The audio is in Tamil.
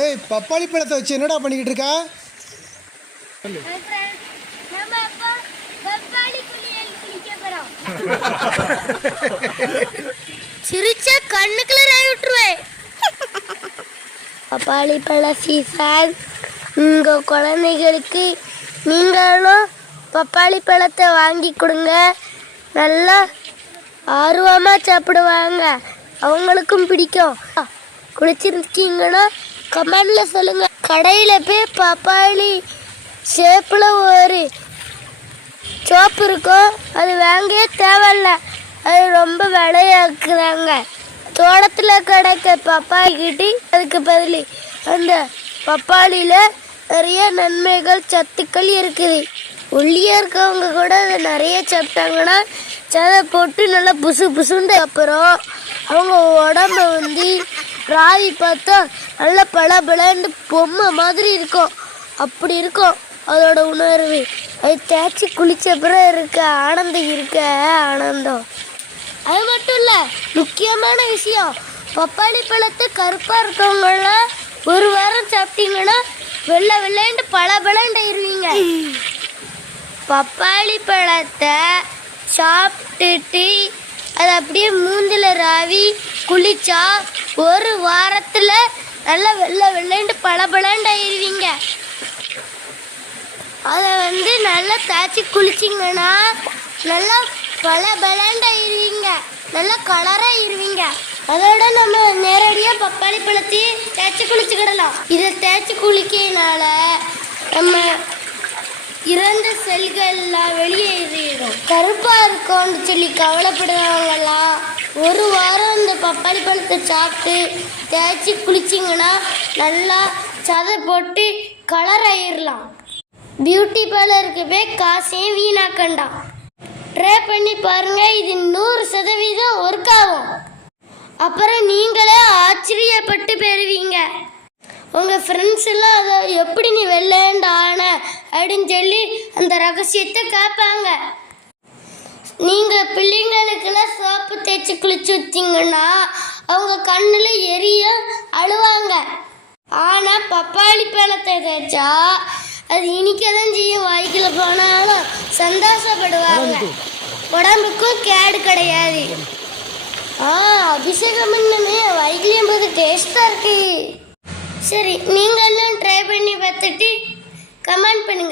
ஏய் பப்பாளி பழத்தை வச்சு என்னடா பண்ணிக்கிட்டு இருக்கா? சிரிச்சா கண்ணுக்குள்ள ராய் விட்டுருவேன் பப்பாளி பழ சீசன் உங்க குழந்தைகளுக்கு நீங்களும் பப்பாளி பழத்தை வாங்கி கொடுங்க. நல்லா ஆர்வமாக சாப்பிடுவாங்க. அவங்களுக்கும் பிடிக்கும். குளிச்சிருக்கீங்கன்னா கமெண்ட்ல சொல்லுங்க. கடையில் போய் பப்பாளி ஷேப்பில் ஒரு சோப்பு இருக்கும் அது வாங்கவே தேவையில்ல. அது ரொம்ப விலையாக்குறாங்க. தோட்டத்தில் கிடக்க பப்பாளி கிட்டி அதுக்கு பதில் அந்த பப்பாளியில் நிறைய நன்மைகள் சத்துக்கள் இருக்குது. ஒல்லியாக இருக்கவங்க கூட அதை நிறைய சாப்பிட்டாங்கன்னா சதை போட்டு நல்லா புசு புசுண்டு அப்புறம் அவங்க உடம்ப வந்து ராவி பார்த்தா நல்ல பளபளன்னு பொம்மை மாதிரி இருக்கும். அப்படி இருக்கும். அதோட உணர்வு. அது தேய்ச்சி குளிச்ச பிறகு இருக்க ஆனந்தம் இருக்க ஆனந்தம். அது மட்டும் இல்லை முக்கியமான விஷயம் பப்பாளி பழத்தை கருப்பாக இருக்கவங்களாம் ஒரு வாரம் சாப்பிட்டீங்கன்னா வெள்ளை வெள்ளைண்டு பல இருவீங்க பப்பாளி பழத்தை சாப்பிட்டுட்டு அதை அப்படியே மூந்தில் ராவி குளிச்சா ஒரு வாரத்தில் நல்லா வெள்ளை வெள்ளைண்டு பளபளண்டு ஆயிடுவீங்க அதை வந்து நல்லா தேய்ச்சி குளிச்சிங்கன்னா நல்லா பல பலண்டாயிருவீங்க நல்லா கலராக இருவீங்க அதோட நம்ம நேரடியாக பப்பாளி பழத்தையும் தேய்ச்சி குளிச்சுக்கிடலாம். இதை தேய்ச்சி குளிக்கிறதுனால நம்ம இறந்த செல்கள்லாம் வெளியேறிடும். கருப்பாக இருக்கும்னு சொல்லி கவலைப்படுறவங்கெல்லாம் ஒரு வாரம் இந்த பப்பாளி பழத்தை சாப்பிட்டு தேய்ச்சி குளிச்சிங்கன்னா நல்லா சதை போட்டு கலர் ஆயிடலாம் பியூட்டி பார்லருக்கு போய் காசையும் வீணாக்கண்டாம் ட்ரை பண்ணி பாருங்க இது நூறு சதவீதம் ஒர்க் ஆகும். அப்புறம் நீங்களே ஆச்சரியப்பட்டு பெறுவீங்க. உங்கள் ஃப்ரெண்ட்ஸ் எல்லாம் அதை எப்படி நீ வெள்ளையண்டு ஆன அப்படின்னு சொல்லி அந்த ரகசியத்தை கேட்பாங்க நீங்கள் பிள்ளைங்களுக்கெல்லாம் சோப்பு தேய்ச்சி குளிச்சு வச்சிங்கன்னா அவங்க கண்ணில் எரிய அழுவாங்க. ஆனால் பப்பாளி பழத்தை தேய்ச்சா அது இனிக்க தான் செய்யும். வாய்க்குள்ள போனாலும் சந்தோஷப்படுவாங்க. உடம்புக்கும் கேடு கிடையாது. ஆ அபிஷேகம் பண்ணனே வைக்கிலியும் போது டேஸ்டாக இருக்கு. சரி நீங்களும் ட்ரை பண்ணி பார்த்துட்டு கமெண்ட் பண்ணுங்க.